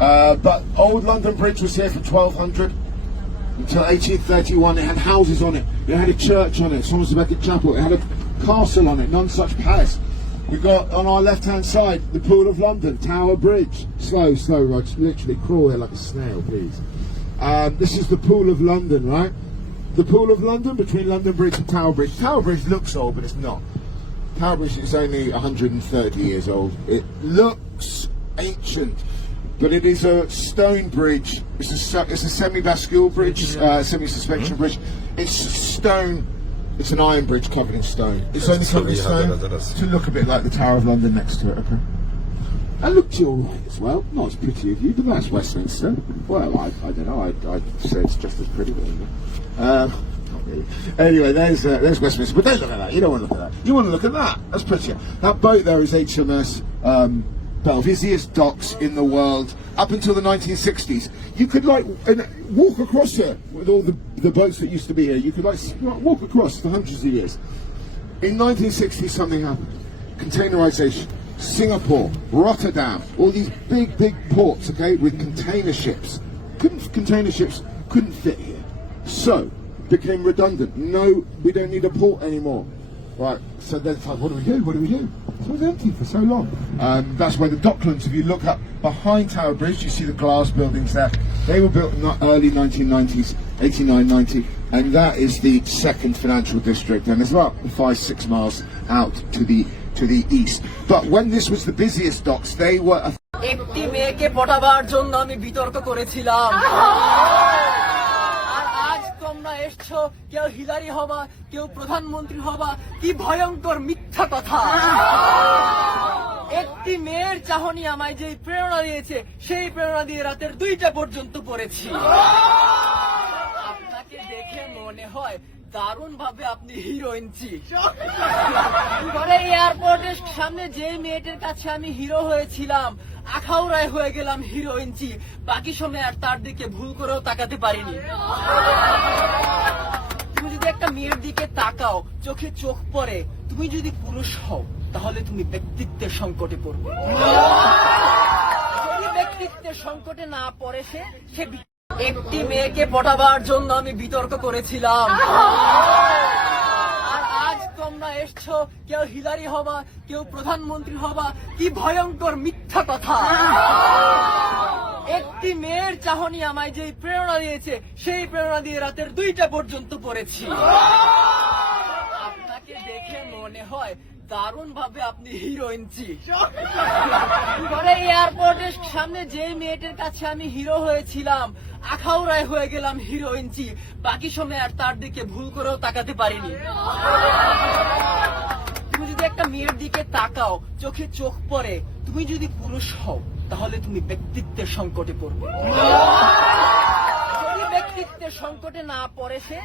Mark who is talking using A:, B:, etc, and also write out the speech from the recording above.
A: Uh, but Old London Bridge was here from 1200 until 1831. It had houses on it. It had a church on it, Somersbecket Chapel. It had a castle on it, Nonsuch Palace. We got on our left-hand side the Pool of London, Tower Bridge. Slow, slow, Rog. Literally crawl here like a snail, please. Um, this is the Pool of London, right? The Pool of London between London Bridge and Tower Bridge. Tower Bridge looks old, but it's not. Tower Bridge is only 130 years old. It looks ancient, but it is a stone bridge. It's a, it's a semi-bascule bridge, uh, semi-suspension bridge. It's stone. It's an iron bridge covered in stone. It's only covered in stone to look a bit like the Tower of London next to it. Okay. That looked all right as well. Not as pretty as you, but that's Westminster. Well, I, I don't know. I'd, I'd say it's just as pretty, but anyway. Um, not really. Anyway, there's uh, there's Westminster. But don't look at that. You don't want to look at that. You want to look at that. That's prettier. That boat there is HMS um, Belvisius docks in the world up until the 1960s. You could like walk across here with all the the boats that used to be here. You could like walk across for hundreds of years. In 1960, something happened. Containerization. Singapore, Rotterdam, all these big, big ports, okay, with container ships. Couldn't container ships couldn't fit here. So became redundant. No, we don't need a port anymore. Right. So then it's like, what do we do? What do we do? So it was empty for so long. Um, that's where the Docklands. If you look up behind Tower Bridge, you see the glass buildings there. They were built in the early 1990s, 89, 90, and that is the second financial district, and it's about five, six miles out to the to the east. But when this was the busiest docks, they were a
B: একটি মেয়েকে পটাবার জন্য আমি বিতর্ক করেছিলাম আর আজ এসছো কেউ Hillary হবা কেউ প্রধানমন্ত্রী হবা কি ভয়ঙ্কর মিথ্যা কথা। একটি মেয়ের চাহনি আমায় যে প্রেরণা দিয়েছে, সেই প্রেরণা দিয়ে রাতের দুইটা পর্যন্ত পড়েছি। আপনাকে দেখে মনে হয় দারুণ ভাবে আপনি হিরোইনছি পরে এয়ারপোর্টের সামনে যে মেয়েটার কাছে আমি হিরো হয়েছিলাম আখাউড়ায় হয়ে গেলাম হিরোইনছি বাকি সময় আর তার দিকে ভুল করেও তাকাতে পারিনি। তুমি যদি একটা মেয়ের দিকে তাকাও, চোখে চোখ পড়ে, তুমি যদি পুরুষ হও, তাহলে তুমি ব্যক্তিত্বের সংকটে পড়বে। ব্যক্তিত্বের সংকটে না পড়ে সে একটি মেয়েকে পটাবার জন্য আমি বিতর্ক করেছিলাম। তোমরা এসছো? কেউ হিলারি হবা, কেউ প্রধানমন্ত্রী হবা, কি ভয়ঙ্কর মিথ্যা কথা। একটি মেয়ের চাহনি আমায় যে প্রেরণা দিয়েছে, সেই প্রেরণা দিয়ে রাতের দুইটা পর্যন্ত পড়েছি। আপনাকে দেখে মনে হয় দারুণ ভাবে আপনি হিরোইনছি পরে এয়ারপোর্টের সামনে যে মেয়েটার কাছে আমি হিরো হয়েছিলাম আখাউড়ায় হয়ে গেলাম হিরোইনছি বাকি সময় আর তার দিকে ভুল করেও তাকাতে পারিনি। তুমি যদি একটা মেয়ের দিকে তাকাও, চোখে চোখ পড়ে, তুমি যদি পুরুষ হও, তাহলে তুমি ব্যক্তিত্বের সংকটে পড়বে। ব্যক্তিত্বের সংকটে না পড়ে সে